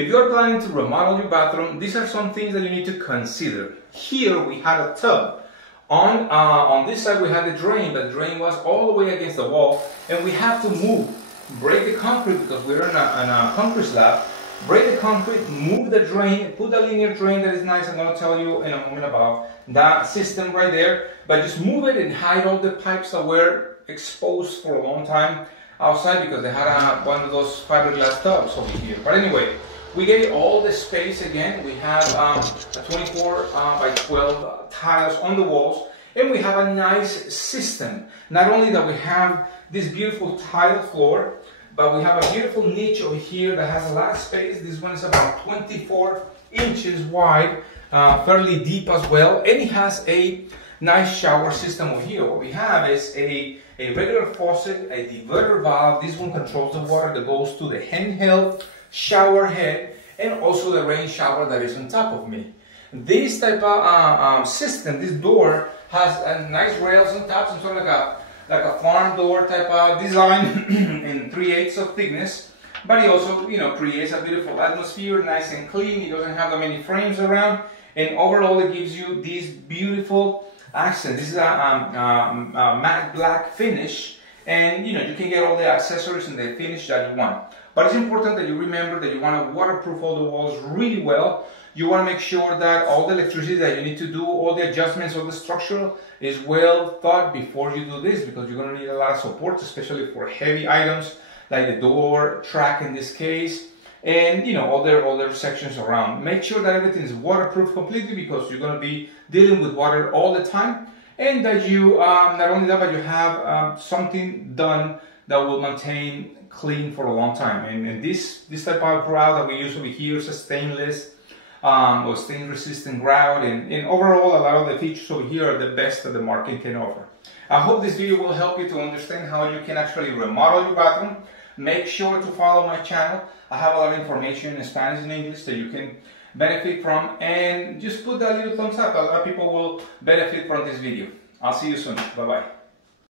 If you're planning to remodel your bathroom, these are some things that you need to consider. Here we had a tub. On this side we had the drain, but the drain was all the way against the wall, and we have to break the concrete because we're in a concrete slab. Break the concrete, move the drain, put a linear drain that is nice. I'm going to tell you in a moment about that system right there. But just move it and hide all the pipes that were exposed for a long time outside because they had one of those fiberglass tubs over here. But anyway, we gave all the space again. We have a 24 by 12 tiles on the walls, and we have a nice system. Not only that we have this beautiful tile floor, but we have a beautiful niche over here that has a lot of space. This one is about 24 inches wide, fairly deep as well, and it has a nice shower system over here. What we have is a regular faucet, a diverter valve. This one controls the water that goes to the handheld shower head and also the rain shower that is on top of me. This type of system, this door has a nice rails on top, some sort of like a farm door type of design in 3/8 of thickness, but it also, creates a beautiful atmosphere, nice and clean. It doesn't have that many frames around, and overall it gives you this beautiful accent. This is a matte black finish, and you can get all the accessories and the finish that you want. But it's important that you remember that you want to waterproof all the walls really well. You want to make sure that all the electricity that you need to do, all the adjustments of the structure is well thought before you do this, because you're going to need a lot of support, especially for heavy items like the door track in this case, and other sections around. Make sure that everything is waterproof completely, because you're going to be dealing with water all the time, and that you not only that, but you have something done that will maintain clean for a long time. And this type of grout that we use over here is a stainless or stain resistant grout, and overall a lot of the features over here are the best that the market can offer. I hope this video will help you to understand how you can actually remodel your bathroom. Make sure to follow my channel. I have a lot of information in Spanish and English that you can benefit from, and just put that little thumbs up. A lot of people will benefit from this video. I'll see you soon. Bye bye.